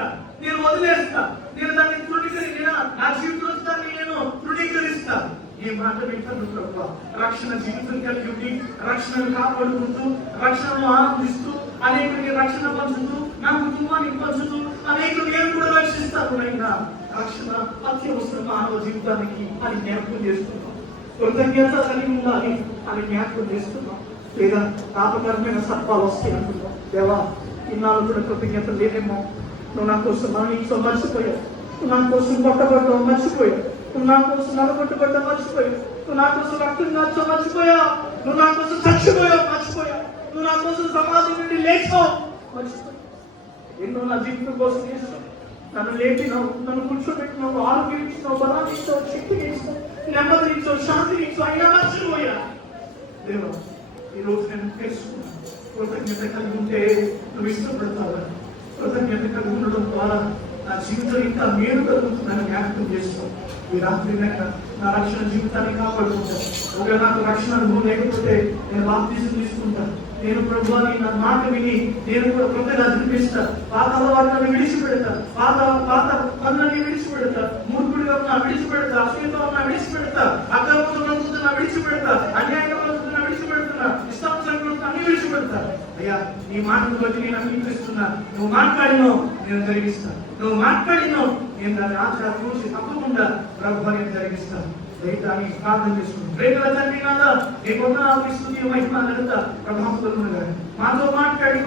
విడిచిపెడతా, నేను వదిలేస్తా, నేను దాన్ని నా జీవితాన్ని నేను తృణీకరిస్తా. ఈ మాట వింటాను ప్రభు. రక్షణ జీవితం కలిగి ఉండి, రక్షణను కాపాడుకుంటూ, రక్షణను ఆనందిస్తూ, అనేకుడికి రక్షణ పంచుతూ, నా కుటుంబానికి పంచుతూ, అనేకులు నేను కూడా రక్షిస్తాను. అయినా రక్షణ అత్యవసరం మానవ జీవితానికి అని జ్ఞాపకం చేస్తున్నాం. కృతజ్ఞత కలిగి ఉండాలి అని జ్ఞాపకం చేస్తున్నాం. లేదా పాపకరమైన సర్పాలు వస్తాయి అంటున్నాం. దేవా, ఇన్నాళ్ళు కూడా కృతజ్ఞత లేదేమో. నువ్వు నా కోసం మరణించో మర్చిపోయావు, నువ్వు నా కోసం కొట్టబడ్డావు మర్చిపోయావు, నువ్వు నా కోసం నలగొట్టబడ్డా మర్చిపోయావు, నువ్వు నా కోసం రక్తం దాచో మర్చిపోయావు, నువ్వు నా కోసం చచ్చిపోయావు మర్చిపోయావు, నువ్వు నా కోసం సమాధి నుండి లేచావు మర్చిపోయావు. ఎన్నో నా జీవితం కోసం చేస్తావు. నన్ను లేపినావు, నన్ను కూర్చోబెట్టినావు, ఆరోగ్యం ఇచ్చినావు, బలాన్ని ఇచ్చావు, శక్తిని ఇచ్చావు, నెమ్మదిని ఇచ్చావు, శాంతిని ఇచ్చావు. అయినా మర్చిపోయా. దేవా, ఈరోజు నేను తెలుసుకున్నాను. కృతజ్ఞత కలిగి ఉంటే నువ్వు ఇష్టపడతావని. కృతజ్ఞత కలిగి ఉండడం ద్వారా నా జీవితం ఇంకా మేలు కలుగుతుందని జ్ఞాపకం చేస్తాం. ఈ రాత్రి నా రక్షణ జీవితాన్ని కాపాడుకుంటాను. ఒకవేళ నాకు రక్షణ నువ్వు లేకపోతే నేను బాప్తిజం తీసుకుంటాను. నేను ప్రభువాని నా మాట విని నేను కూడా కొత్తగా జరిపిస్తా. పాత అలవాట్లను విడిచిపెడతా, పాత పనులన్నీ విడిచిపెడతా, మూర్ఖుడిగా ఉన్నా విడిచిపెడతా, అశ్వీతో ఉన్నా విడిచిపెడతా, అక్రమస్తున్నా విడిచిపెడతా, అన్యాయంగా విడిచిపెడుతున్నా, ఇష్టాంశంగా అన్ని విడిచిపెడతా. అయ్యా, నీ మాటను బట్టి నేను అంగీకరిస్తున్నా. నువ్వు మాట్లాడినో నేను జరిగిస్తాను, నువ్వు మాట్లాడినో నేను దాని ఆచారం చూసి తప్పకుండా ప్రభుత్వం నేను జరిగిస్తాను. దైతాన్ని ప్రార్థన చేసుకుంటాం. ప్రేమల తండ్రి నాదా, నీ కొందరు స్తుతి మహిమ ఘనత ప్రభావం మాతో మాట్లాడి